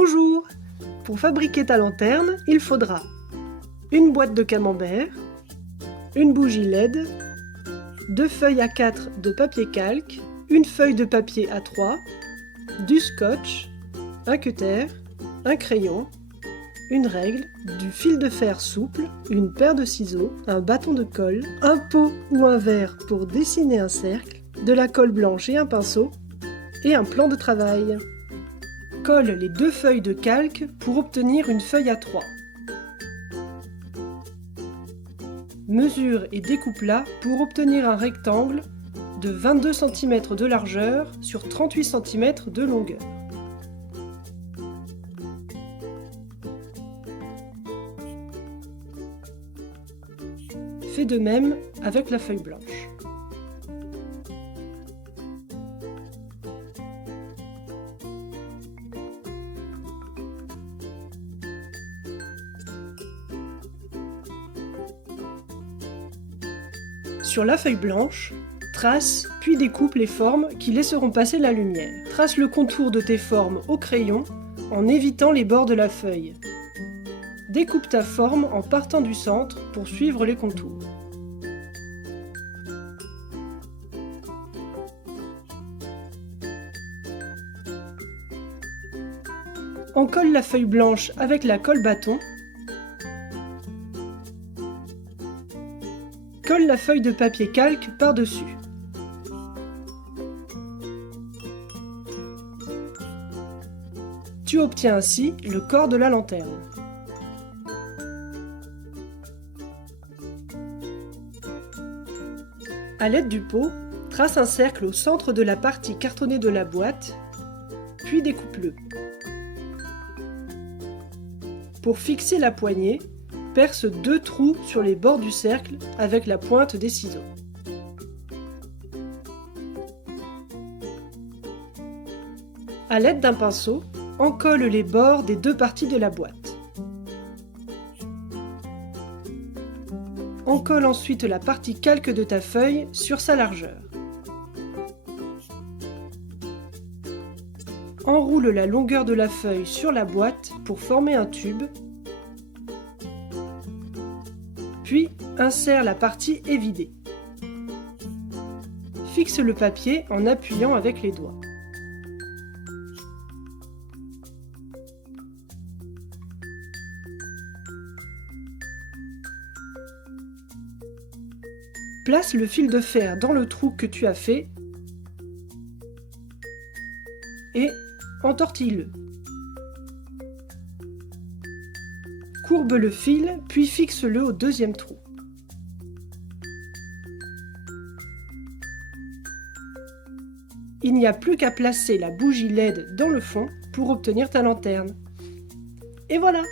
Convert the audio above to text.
Bonjour! Pour fabriquer ta lanterne, il faudra une boîte de camembert, une bougie LED, 2 feuilles A4 de papier calque, une feuille de papier A3, du scotch, un cutter, un crayon, une règle, du fil de fer souple, une paire de ciseaux, un bâton de colle, un pot ou un verre pour dessiner un cercle, de la colle blanche et un pinceau, et un plan de travail. Colle les 2 feuilles de calque pour obtenir une feuille A3. Mesure et découpe-la pour obtenir un rectangle de 22 cm de largeur sur 38 cm de longueur. Fais de même avec la feuille blanche. Sur la feuille blanche, trace puis découpe les formes qui laisseront passer la lumière. Trace le contour de tes formes au crayon en évitant les bords de la feuille. Découpe ta forme en partant du centre pour suivre les contours. Encolle la feuille blanche avec la colle bâton. Colle la feuille de papier calque par-dessus. Tu obtiens ainsi le corps de la lanterne. À l'aide du pot, trace un cercle au centre de la partie cartonnée de la boîte, puis découpe-le. Pour fixer la poignée, perce 2 trous sur les bords du cercle avec la pointe des ciseaux. À l'aide d'un pinceau, encolle les bords des 2 parties de la boîte. Encolle ensuite la partie calque de ta feuille sur sa largeur. Enroule la longueur de la feuille sur la boîte pour former un tube. Puis, insère la partie évidée. Fixe le papier en appuyant avec les doigts. Place le fil de fer dans le trou que tu as fait et entortille-le. Courbe le fil, puis fixe-le au 2e trou. Il n'y a plus qu'à placer la bougie LED dans le fond pour obtenir ta lanterne. Et voilà!